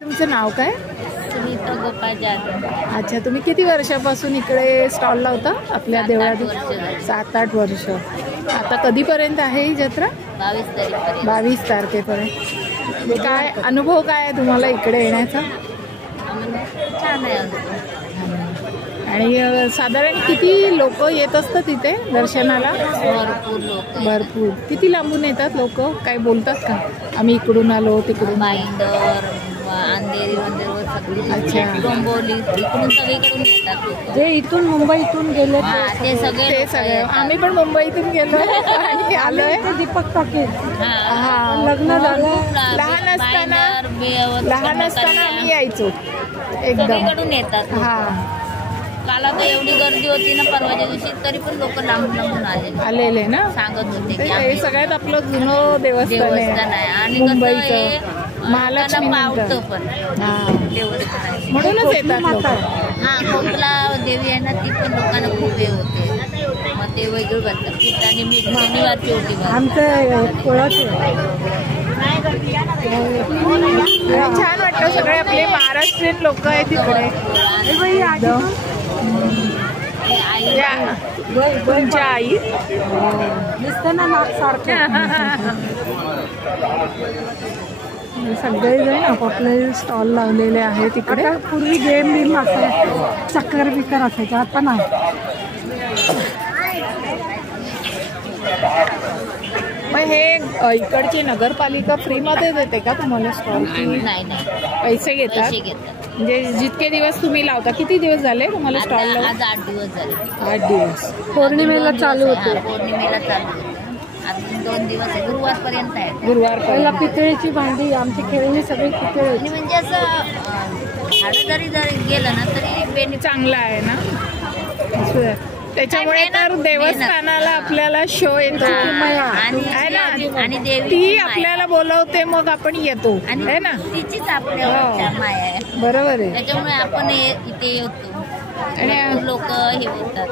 तुमचं नाव काय? सुनीता गोपाळ जाधव. अच्छा, तुम्ही किती वर्षापासून इकडे स्टॉल लावता आपल्या देवळात? 7-8 वर्ष. आता कधीपर्यंत आहे ही जत्रा? 22 तारखेपर्यंत. 22 तारखेपर्यंत. काय अनुभव काय आहे तुम्हाला इकडे येण्याचा? छान आहे अनुभव. आणि साधारण किती लोक येत असतात तिथे दर्शनाला? भरपूर लोक. भरपूर. किती लांबून येतात लोक? काय बोलतात का आम्ही इकडून आलो तिकडून? बाईंदर, अंधेरी वंदेर सगळी. अच्छा. डोंबोली इकडून सगळीकडून येतात. जे इथून मुंबईतून गेले ते सगळे आम्ही पण मुंबईतून गेलो आणि आलोय. दीपक पाटील. हा, लग्न झालं लहान असताना आम्ही यायचो एकदम. सगळीकडून येतात. हा, काल आता एवढी गर्दी होती ना परवाच्या दिवशी, तरी पण लोक लांबून आलेले ना. सांगत होते की हे सगळ्यात आपलं जुनं देवस्थान आहे आणि मुंबईचं. महालक्ष्मी पावतं पण देवस्थान आहे म्हणूनच येतात लोक. हा, कोकला देवी आहे ना, ती पण लोकांना खूप हे होते. मग ते वेगळं करतात. आणि मी शनिवारची होती आमचं छान वाटतं. सगळे आपले महाराष्ट्रीयन लोक आहेत तिकडे. तुमच्या आई सगळेजण आपापले स्टॉल लावलेले आहेत तिकडे. पूर्वी गेम बिम असायचे, चक्कर बिक्कर असायचे, आता नाही. मग हे इकडची नगरपालिका फ्रीमध्ये देते का तुम्हाला स्टॉल? नाही, पैसे घेतात? म्हणजे जितके दिवस तुम्ही लावता. किती दिवस झाले तुम्हाला स्टॉल लावून? आज 8 दिवस झाले. 8 दिवस. पौर्णिमेला चालू होते. पौर्णिमेला चालू होते. अजून 2 दिवस आहे. गुरुवारपर्यंत आहे. गुरुवार. पितळेची भांडी, आमची खेळणी सगळी पितळेची. म्हणजे असं झाडं जरी गेलं ना तरी चांगलं आहे ना. त्याच्यामुळे तर देवस्थानाला आपल्याला शो येतो आणि ती आपल्याला बोलवते, मग आपण येतो है ना. तिचीच आपल्याला माया आहे. बरोबर आहे. त्याच्यामुळे आपण इथे येतो आणि लोक हे बोलतात.